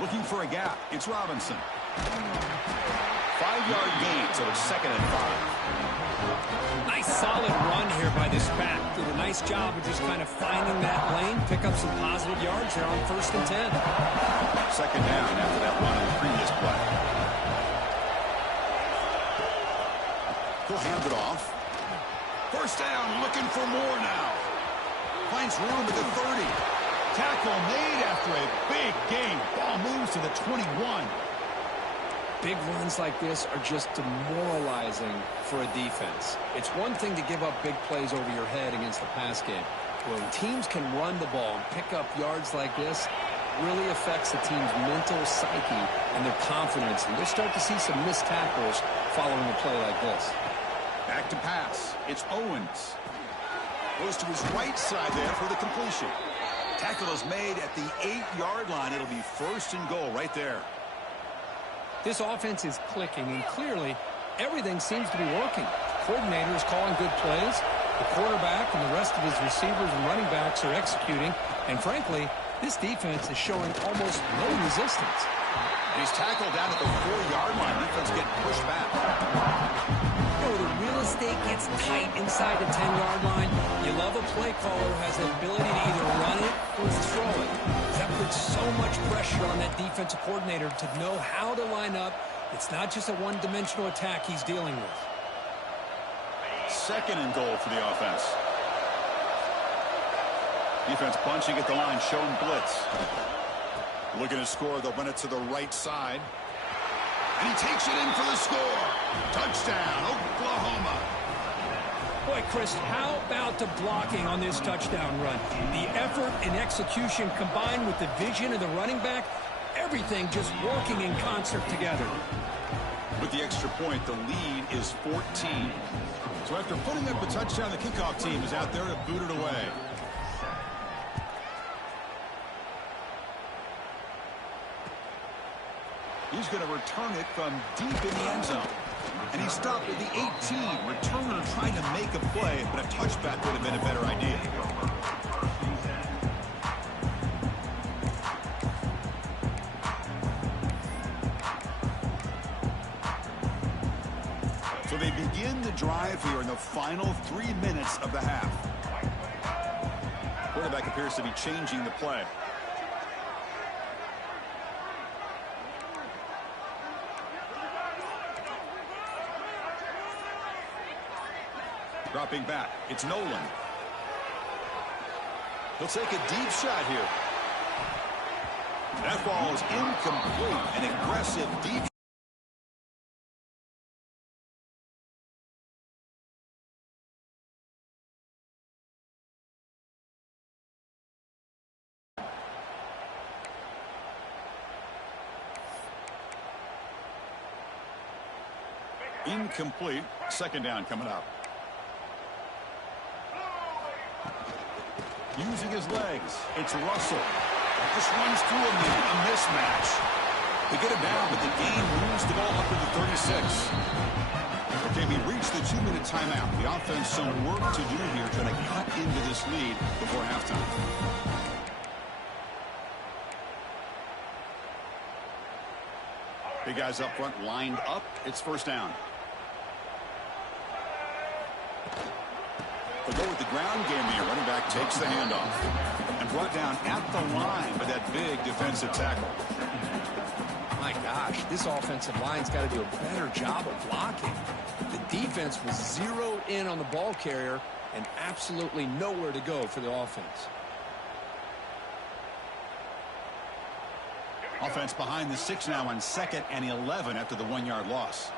Looking for a gap. It's Robinson. 5-yard gain, so it's 2nd and 5. Nice solid run here by this back. Did a nice job of just kind of finding that lane, pick up some positive yards there on 1st and 10. 2nd down after that run in the previous play. He'll hand it off. 1st down, looking for more now. Finds room at the 30. Tackle made after a big gain. Ball moves to the 21. Big runs like this are just demoralizing for a defense. It's one thing to give up big plays over your head against the pass game. When teams can run the ball and pick up yards like this, it really affects the team's mental psyche and their confidence. And you'll start to see some missed tackles following a play like this. Back to pass. It's Owens. Goes to his right side there for the completion. Tackle is made at the 8-yard line. It'll be 1st and goal right there. This offense is clicking, and clearly everything seems to be working. The coordinator is calling good plays. The quarterback and the rest of his receivers and running backs are executing. And frankly, this defense is showing almost no resistance. And he's tackled down at the 4-yard line. Defense getting pushed back. The real estate gets tight inside the 10-yard line. You love a play caller who has the ability to either run it or throw it. That puts so much pressure on that defensive coordinator to know how to line up. It's not just a one-dimensional attack he's dealing with. 2nd and goal for the offense. Defense bunching at the line, showing blitz. Looking to score, they'll run it to the right side. And he takes it in for the score. Touchdown, Oklahoma. Boy, Chris, how about the blocking on this touchdown run? The effort and execution combined with the vision of the running back, everything just working in concert together. With the extra point, the lead is 14. So after putting up a touchdown, the kickoff team is out there to boot it away. He's going to return it from deep in the end zone. And he stopped at the 18. Returner trying to make a play, but a touchback would have been a better idea. So they begin the drive here in the final 3 minutes of the half. Quarterback appears to be changing the play. Dropping back, it's Nolan. He'll take a deep shot here. That ball is incomplete. An aggressive deep. Incomplete. 2nd down coming up. Using his legs, it's Russell. Just runs through a man, a mismatch. They get him down, but the game moves the ball up to the 36. Okay, we reached the 2-minute timeout. The offense some work to do here, trying to cut into this lead before halftime. Big guys up front lined up. It's 1st down. They'll go with the ground game here. Running back takes the handoff and brought down at the line by that big defensive tackle. My gosh, this offensive line's got to do a better job of blocking. The defense was zeroed in on the ball carrier and absolutely nowhere to go for the offense. Offense behind the 6 now on 2nd and 11 after the 1-yard loss.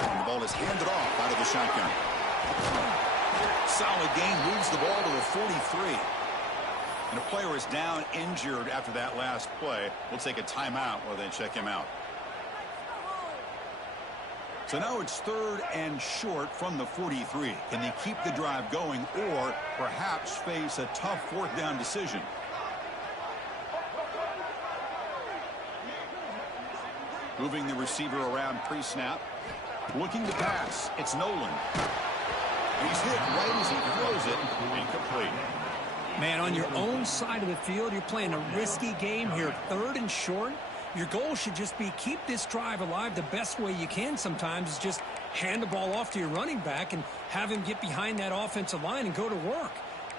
And the ball is handed off out of the shotgun. Solid gain, moves the ball to the 43. And a player is down injured after that last play. We'll take a timeout while they check him out. So now it's 3rd and short from the 43. Can they keep the drive going or perhaps face a tough 4th down decision? Moving the receiver around pre-snap. Looking to pass. It's Nolan. He's hit right as he throws it. Incomplete. Man, on your own side of the field, you're playing a risky game here, 3rd and short. Your goal should just be keep this drive alive the best way you can sometimes is just hand the ball off to your running back and have him get behind that offensive line and go to work.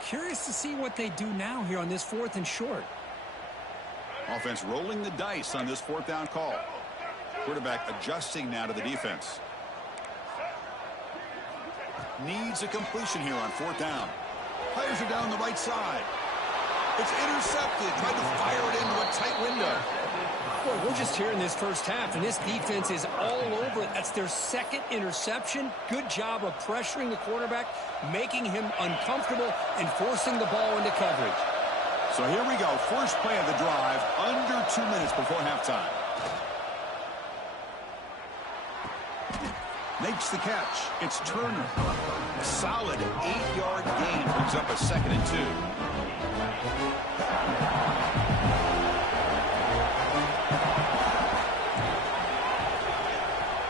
Curious to see what they do now here on this 4th and short. Offense rolling the dice on this 4th down call. Quarterback adjusting now to the defense. Needs a completion here on 4th down. Fires it down the right side. It's intercepted. Tried to fire it into a tight window. Boy, we're just here in this first half, and this defense is all over it. That's their 2nd interception. Good job of pressuring the quarterback, making him uncomfortable, and forcing the ball into coverage. So here we go. First play of the drive, under 2 minutes before halftime. Makes the catch. It's Turner. A solid 8-yard gain brings up a 2nd and 2.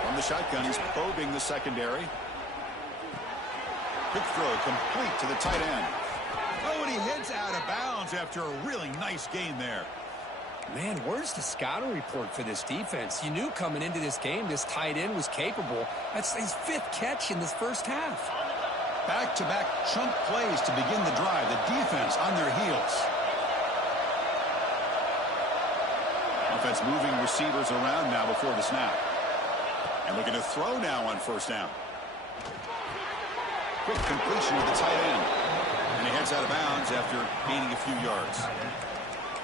From the shotgun, he's probing the secondary. Quick throw complete to the tight end. Oh, and he heads out of bounds after a really nice gain there. Man, where's the scouting report for this defense? You knew coming into this game this tight end was capable. That's his 5th catch in this first half. Back-to-back chunk plays to begin the drive. The defense on their heels. Offense moving receivers around now before the snap. And looking to throw now on 1st down. Quick completion to the tight end. And he heads out of bounds after gaining a few yards.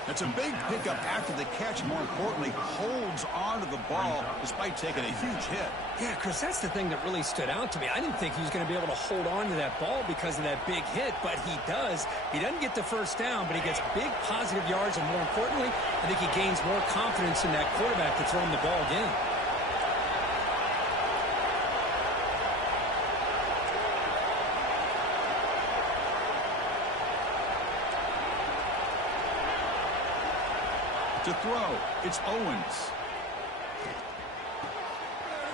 That's a big pickup after the catch. More importantly, holds on to the ball despite taking a huge hit. Yeah, Chris, that's the thing that really stood out to me. I didn't think he was going to be able to hold on to that ball because of that big hit, but he does. He doesn't get the 1st down, but he gets big positive yards, and more importantly, I think he gains more confidence in that quarterback to throw him the ball again. To throw, it's Owens.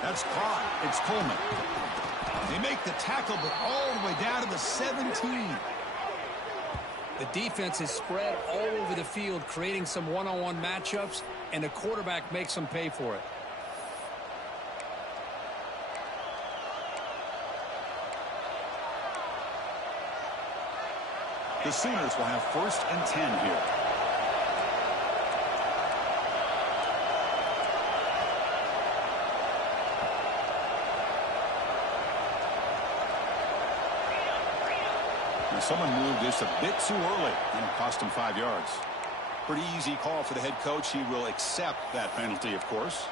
That's caught. It's Coleman. They make the tackle, but all the way down to the 17. The defense is spread all over the field, creating some one-on-one matchups, and the quarterback makes them pay for it. The Sooners will have 1st and 10 here. Someone moved this a bit too early, and it cost him 5 yards. Pretty easy call for the head coach. He will accept that penalty, of course.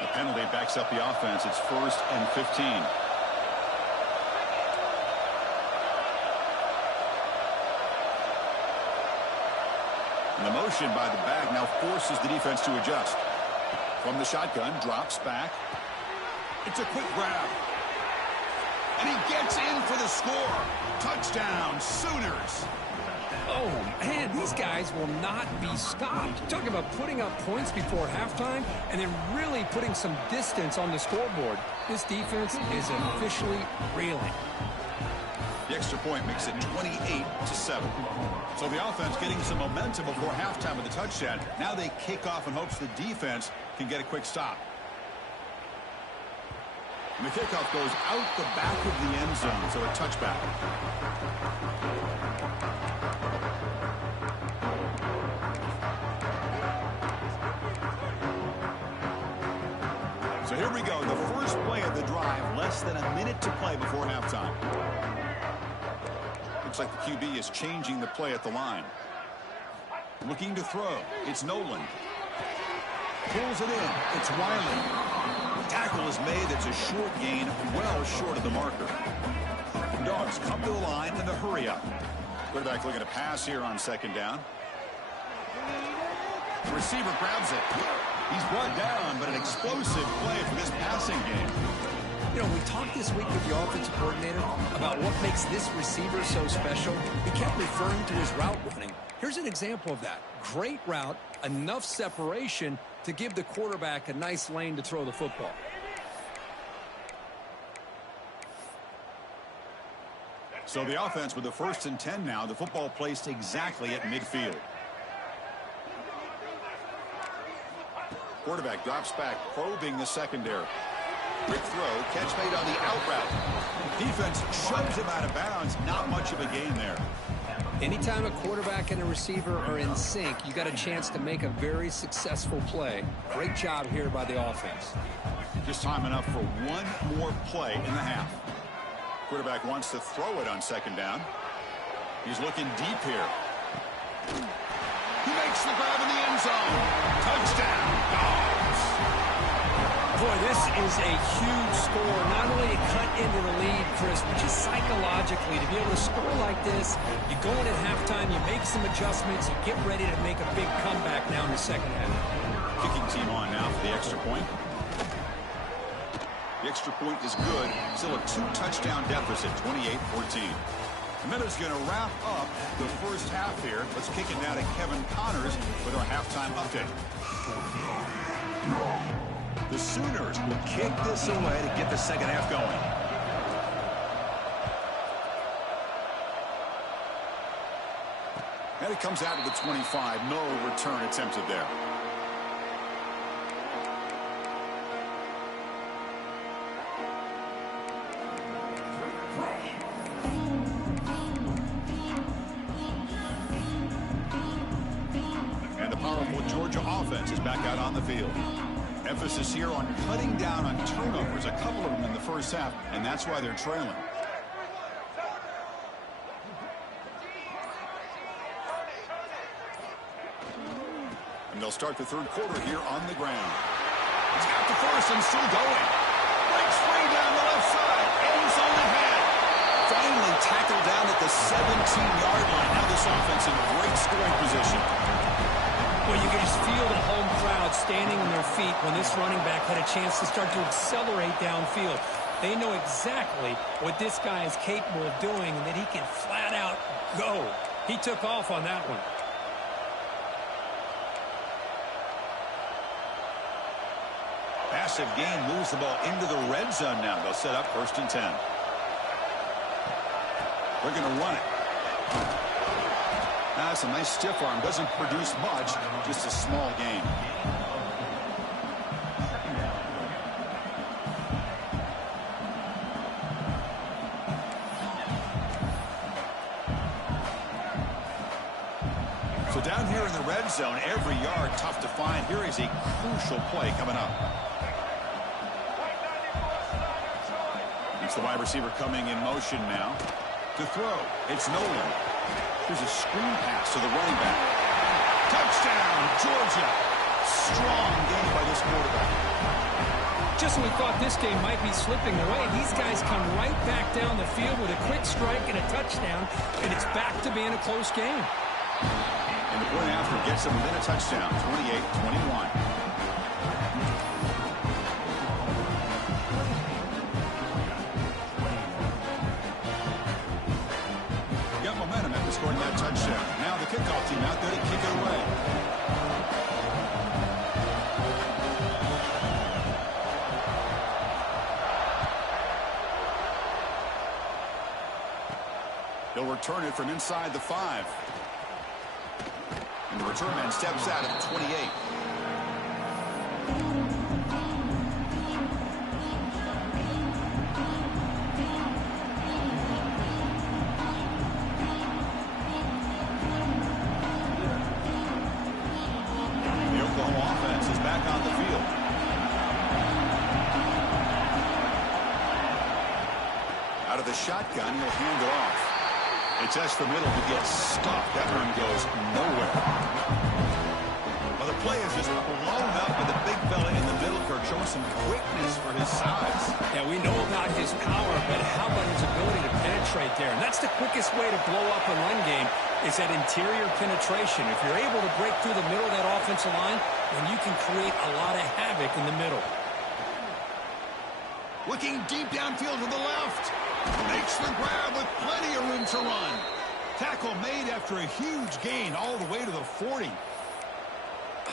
The penalty backs up the offense. It's 1st and 15. And the motion by the back now forces the defense to adjust. From the shotgun, drops back. It's a quick grab. And he gets in for the score. Touchdown, Sooners. Oh, man, these guys will not be stopped. Talking about putting up points before halftime and then really putting some distance on the scoreboard. This defense is officially reeling. The extra point makes it 28-7. So the offense getting some momentum before halftime with the touchdown. Now they kick off in hopes the defense can get a quick stop. And the kickoff goes out the back of the end zone, so a touchback. So here we go, the first play of the drive, less than a minute to play before halftime. Looks like the QB is changing the play at the line. Looking to throw, it's Nolan. Pulls it in, it's Wiley. Tackle is made, it's a short gain, well short of the marker. Dogs come to the line in the hurry up. Quarterback looking to pass here on 2nd down. The receiver grabs it. He's brought down, but an explosive play for this passing game. You know, we talked this week with the offensive coordinator about what makes this receiver so special. He kept referring to his route running. Here's an example of that. Great route, enough separation to give the quarterback a nice lane to throw the football. So the offense with the 1st and 10 now. The football placed exactly at midfield. Quarterback drops back, probing the secondary. Quick throw, catch made on the out route. Defense shoves him out of bounds. Not much of a gain there. Anytime a quarterback and a receiver are in sync, you got a chance to make a very successful play. Great job here by the offense. Just time enough for one more play in the half. Quarterback wants to throw it on 2nd down. He's looking deep here. He makes the grab in the end zone. Touchdown, Dogs. Boy, this is a huge score. Not only to cut into the lead, Chris, but just psychologically to be able to score like this. You go in at halftime, you make some adjustments, you get ready to make a big comeback now in the 2nd half. Kicking team on now for the extra point. The extra point is good. Still a 2-touchdown deficit, 28-14. Miller's going to wrap up the 1st half here. Let's kick it now to Kevin Connors with our halftime update. The Sooners will kick this away to get the 2nd half going. And it comes out to the 25. No return attempted there. Is back out on the field. Emphasis here on cutting down on turnovers, a couple of them in the 1st half, and that's why they're trailing. And they'll start the 3rd quarter here on the ground. He's got the 1st and still going. Breaks free down the left side. End zone ahead. Finally tackled down at the 17-yard line. Now this offense in great scoring position. Well, you can just feel the home crowd standing on their feet when this running back had a chance to start to accelerate downfield. They know exactly what this guy is capable of doing and that he can flat out go. He took off on that one. Massive gain moves the ball into the red zone now. They'll set up 1st and 10. They're going to run it. That's a nice stiff arm. Doesn't produce much, just a small gain. So down here in the red zone, every yard tough to find. Here is a crucial play coming up. It's the wide receiver coming in motion now. To throw, it's Nolan. Here's a screen pass to the running back. Touchdown, Georgia. Strong game by this quarterback. Just when we thought this game might be slipping away, these guys come right back down the field with a quick strike and a touchdown, and it's back to being a close game. And the point after gets them within a touchdown, 28-21. Scoring that touchdown. Now the kickoff team out there to kick it away. He'll return it from inside the 5. And the return man steps out at the 28. Shotgun, he'll hand it off. It's just the middle to get stuffed. That run goes nowhere. Well, the play is just blown up with the big fella in the middle for showing some quickness for his size. Yeah, we know about his power, but how about his ability to penetrate there? And that's the quickest way to blow up a run game is that interior penetration. If you're able to break through the middle of that offensive line, then you can create a lot of havoc in the middle. Looking deep downfield to the left. Makes the grab with plenty of room to run. Tackle made after a huge gain all the way to the 40.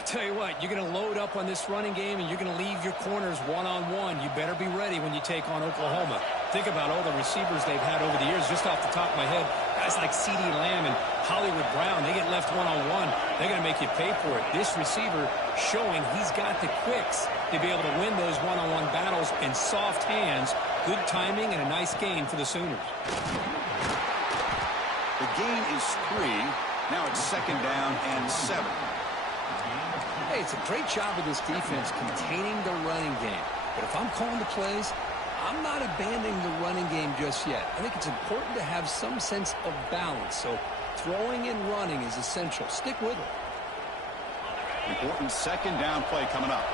Tell you what, you're going to load up on this running game, and you're going to leave your corners one-on-one. You better be ready when you take on Oklahoma. Think about all the receivers they've had over the years. Just off the top of my head, guys like CeeDee Lamb and Hollywood Brown, they get left one-on-one. They're going to make you pay for it. This receiver showing he's got the quicks to be able to win those one-on-one battles in soft hands. Good timing and a nice gain for the Sooners. The gain is 3. Now it's 2nd down and 7. Hey, it's a great job of this defense containing the running game. But if I'm calling the plays, I'm not abandoning the running game just yet. I think it's important to have some sense of balance. So throwing and running is essential. Stick with it. Important 2nd down play coming up.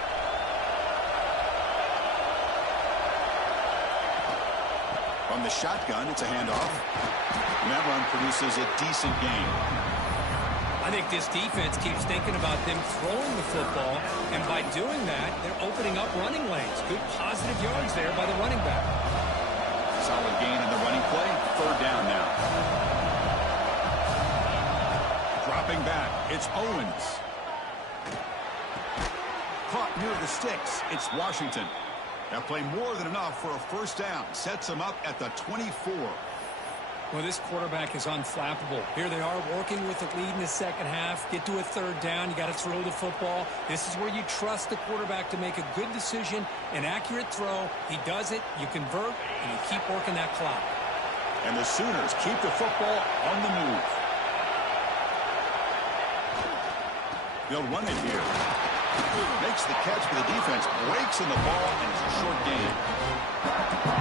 From the shotgun, it's a handoff. And that run produces a decent gain. I think this defense keeps thinking about them throwing the football, and by doing that, they're opening up running lanes. Good positive yards there by the running back. Solid gain in the running play. 3rd down now. Dropping back, it's Owens. Caught near the sticks, it's Washington. That play more than enough for a 1st down. Sets them up at the 24. Well, this quarterback is unflappable. Here they are working with the lead in the 2nd half. Get to a 3rd down. You got to throw the football. This is where you trust the quarterback to make a good decision, an accurate throw. He does it. You convert, and you keep working that clock. And the Sooners keep the football on the move. They'll run it here. Makes the catch for the defense. Breaks in the ball, and it's a short gain.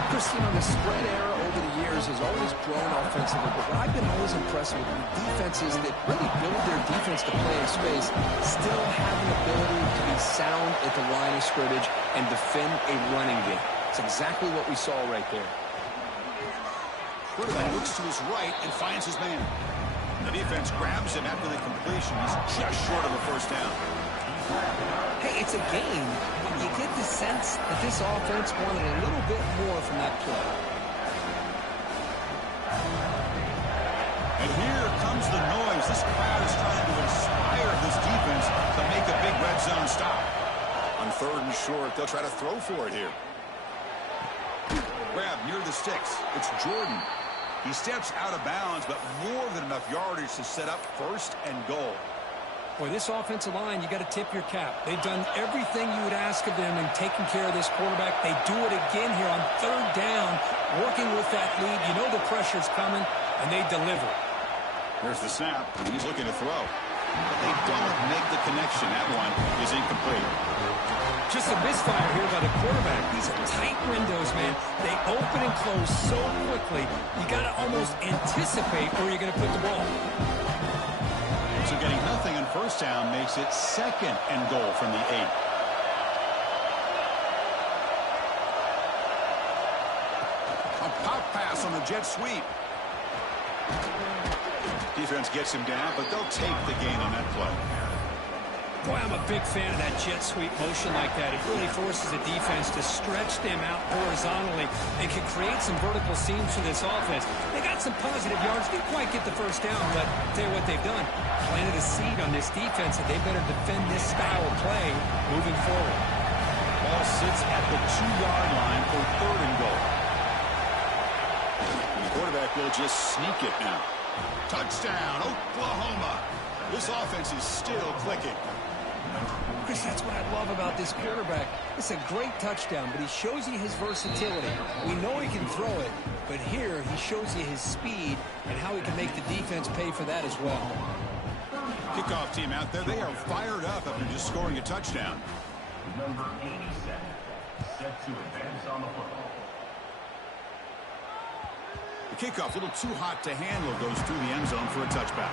Chris, you know, the spread era over the years has always grown offensively, but what I've been always impressed with defenses that really build their defense to play in space still have an ability to be sound at the line of scrimmage and defend a running game. It's exactly what we saw right there. Quarterback looks to his right and finds his man. The defense grabs him after the completion. He's just short of a 1st down. Hey, it's a game, but you get the sense that this offense wanted a little bit more from that play. And here comes the noise. This crowd is trying to inspire this defense to make a big red zone stop. On 3rd and short, they'll try to throw for it here. Grab near the sticks. It's Jordan. He steps out of bounds, but more than enough yardage to set up 1st and goal. Boy, this offensive line, you got to tip your cap. They've done everything you would ask of them in taking care of this quarterback. They do it again here on 3rd down, working with that lead. You know the pressure's coming, and they deliver. There's the snap. He's looking to throw. But they don't make the connection. That one is incomplete. Just a misfire here by the quarterback. These are tight windows, man. They open and close so quickly, you got to almost anticipate where you're going to put the ball. So getting nothing on 1st down makes it 2nd and goal from the 8. A pop pass on the jet sweep. Defense gets him down, but they'll take the gain on that play. Boy, I'm a big fan of that jet sweep motion like that. It really forces the defense to stretch them out horizontally and can create some vertical seams for this offense. They got some positive yards. Didn't quite get the 1st down, but I'll tell you what they've done. Planted a seed on this defense that they better defend this style of play moving forward. Ball sits at the 2-yard line for 3rd and goal. The quarterback will just sneak it now. Touchdown, Oklahoma. This offense is still clicking. Chris, that's what I love about this quarterback. It's a great touchdown, but he shows you his versatility. We know he can throw it, but here he shows you his speed and how he can make the defense pay for that as well. Kickoff team out there, they are fired up after just scoring a touchdown. Number 87, set to advance on the football. The kickoff, a little too hot to handle, goes through the end zone for a touchback.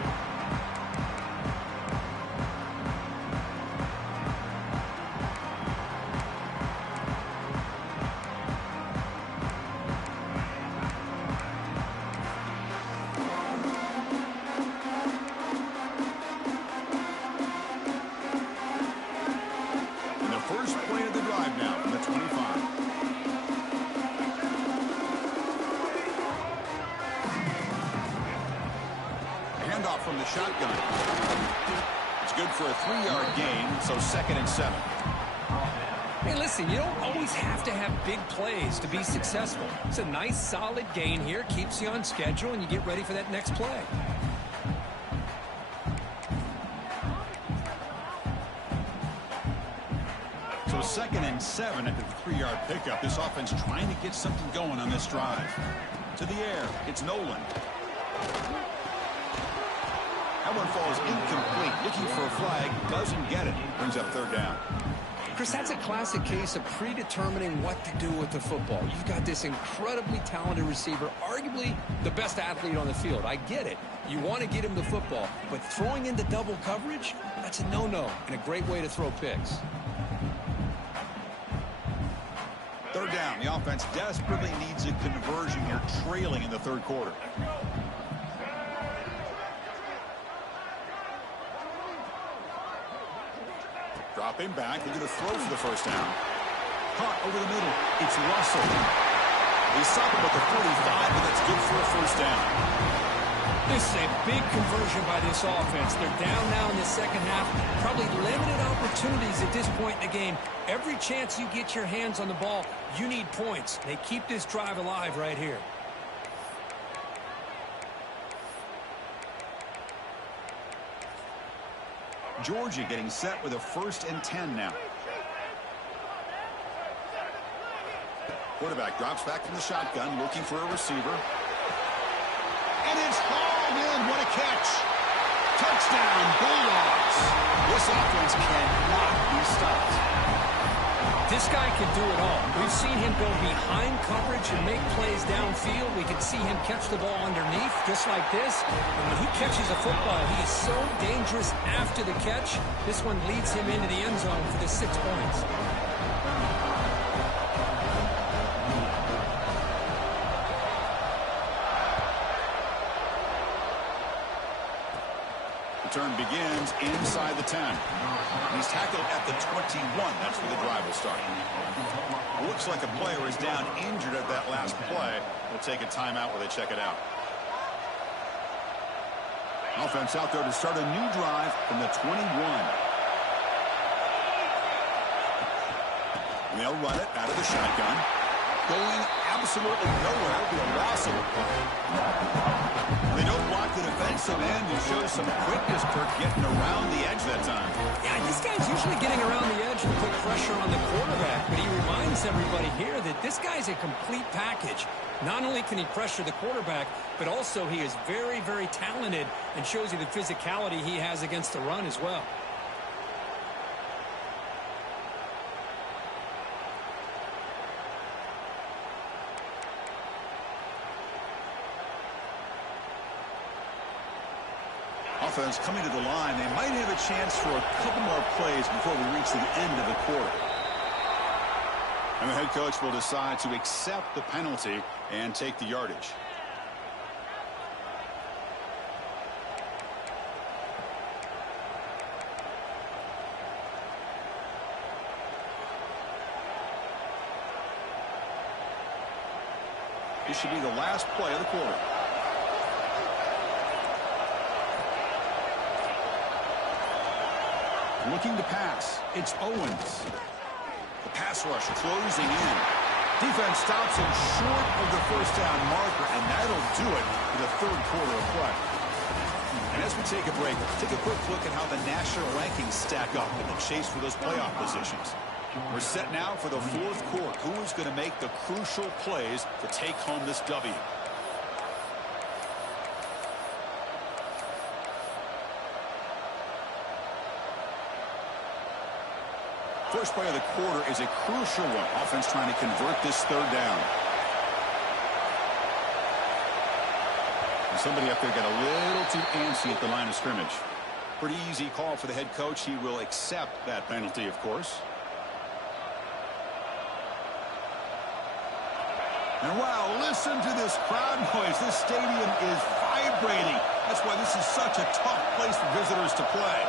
for a 3-yard gain, so 2nd and 7. Hey, listen, you don't always have to have big plays to be successful. It's a nice, solid gain here, keeps you on schedule, and you get ready for that next play. So 2nd and 7 after the 3-yard pickup. This offense trying to get something going on this drive. To the air, it's Nolan. That one falls incomplete. Looking for a flag, doesn't get it. Brings up 3rd down. Chris, that's a classic case of predetermining what to do with the football. You've got this incredibly talented receiver, arguably the best athlete on the field. I get it. You want to get him the football, but throwing into double coverage, that's a no-no and a great way to throw picks. 3rd down. The offense desperately needs a conversion here, trailing in the 3rd quarter. Dropping back. They're going to throw for the 1st down. Caught over the middle. It's Russell. He's stopped him at the 45, but that's good for a 1st down. This is a big conversion by this offense. They're down now in the 2nd half. Probably limited opportunities at this point in the game. Every chance you get your hands on the ball, you need points. They keep this drive alive right here. Georgia getting set with a 1st and 10 now. Quarterback drops back from the shotgun, looking for a receiver. And it's hauled in. What a catch. Touchdown, Bulldogs. This offense cannot be stopped. This guy can do it all. We've seen him go behind coverage and make plays downfield. We can see him catch the ball underneath just like this. And when he catches a football, he is so dangerous after the catch. This one leads him into the end zone for the 6 points. Return begins inside the 10. He's tackled at the 21. That's where the drive will start. Looks like a player is down injured at that last play. We'll take a timeout where they check it out. Offense out there to start a new drive from the 21. They'll run it out of the shotgun. Going absolutely nowhere. It'll be a loss of a play. They don't block the defensive end and show some quickness, Kirk, getting around the edge that time. Yeah, this guy's usually getting around the edge to put pressure on the quarterback, but he reminds everybody here that this guy's a complete package. Not only can he pressure the quarterback, but also he is very, very talented and shows you the physicality he has against the run as well. Offense coming to the line. They might have a chance for a couple more plays before we reach the end of the quarter. And the head coach will decide to accept the penalty and take the yardage. This should be the last play of the quarter. Looking to pass. It's Owens. The pass rush closing in. Defense stops him short of the 1st down marker, and that'll do it for the 3rd quarter of play. And as we take a break, take a quick look at how the national rankings stack up in the chase for those playoff positions. We're set now for the 4th quarter. Who is going to make the crucial plays to take home this W? First play of the quarter is a crucial one. Offense trying to convert this 3rd down. And somebody up there got a little too antsy at the line of scrimmage. Pretty easy call for the head coach. He will accept that penalty, of course. And wow, listen to this crowd noise. This stadium is vibrating. That's why this is such a tough place for visitors to play.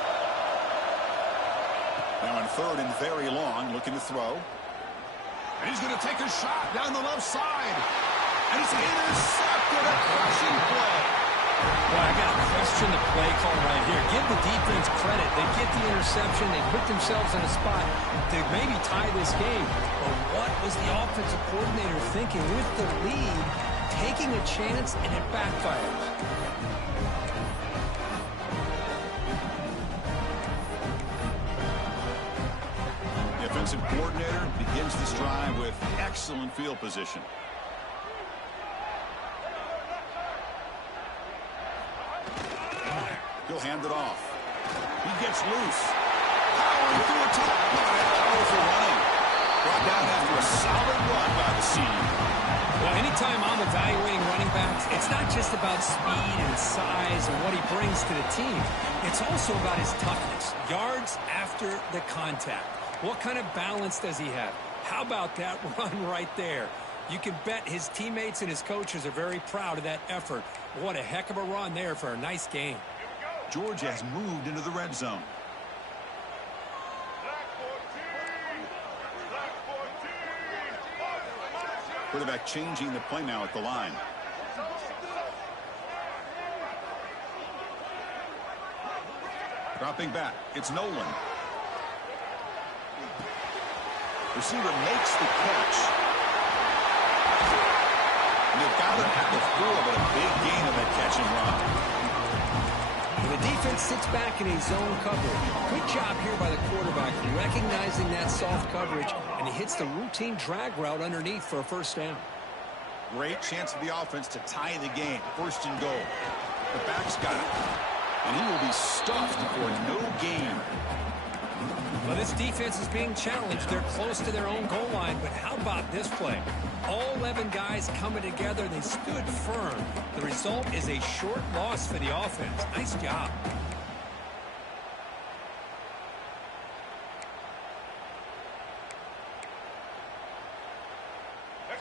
Now on 3rd and very long, looking to throw. And he's going to take a shot down the left side. And it's intercepted, a crushing play. Well, I got to question the play call right here. Give the defense credit. They get the interception. They put themselves in a spot to maybe tie this game. But what was the offensive coordinator thinking with the lead, taking a chance, and it backfires? The offensive coordinator begins this drive with excellent field position. He'll hand it off. He gets loose. Powering through a tackle. Powerful running. Brought down after a solid run by the senior. Well, anytime I'm evaluating running backs, it's not just about speed and size and what he brings to the team. It's also about his toughness. Yards after the contact. What kind of balance does he have? How about that run right there? You can bet his teammates and his coaches are very proud of that effort. What a heck of a run there for a nice game. Georgia has moved into the red zone. Quarterback changing the play now at the line. Dropping back. It's Nolan. Receiver makes the catch. And they've got him at the 4, but a big gain on that catch and run. The defense sits back in a zone coverage. Good job here by the quarterback, recognizing that soft coverage, and he hits the routine drag route underneath for a first down. Great chance for the offense to tie the game. First and goal. The back's got it. And he will be stuffed for no gain. Well, this defense is being challenged. They're close to their own goal line, but how about this play? All 11 guys coming together. They stood firm. The result is a short loss for the offense. Nice job.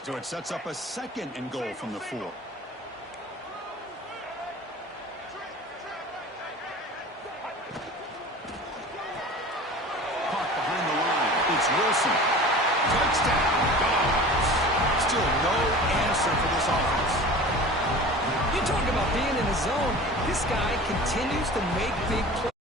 So it sets up a second and goal from the 4. Caught behind the line. It's Wilson. Touchdown, Dogs. Still no answer for this offense. You talk about being in the zone. This guy continues to make big plays.